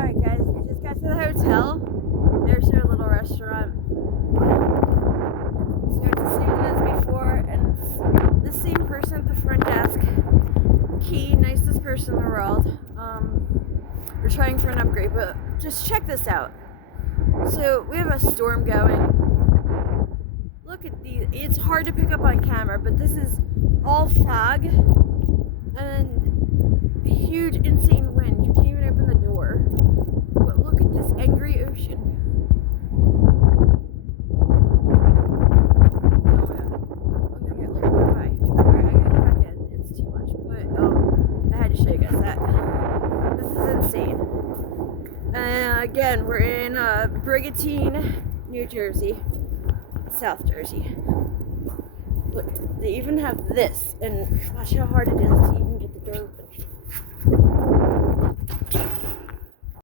Alright guys, we just got to the hotel. There's our little restaurant. So it's the same as before, and it's the same person at the front desk. Key, nicest person in the world. We're trying for an upgrade, but just check this out. So we have a storm going. Look at these. It's hard to pick up on camera, but this is all fog and huge, insane wind. You can't even open the door. But look at this angry ocean. Oh yeah. I'm gonna get like bye. Alright, I gotta go back in. It's too much. But I had to show you guys that. This is insane. And again, we're in Brigantine, New Jersey. South Jersey. Look, they even have this, and watch how hard it is to even get the door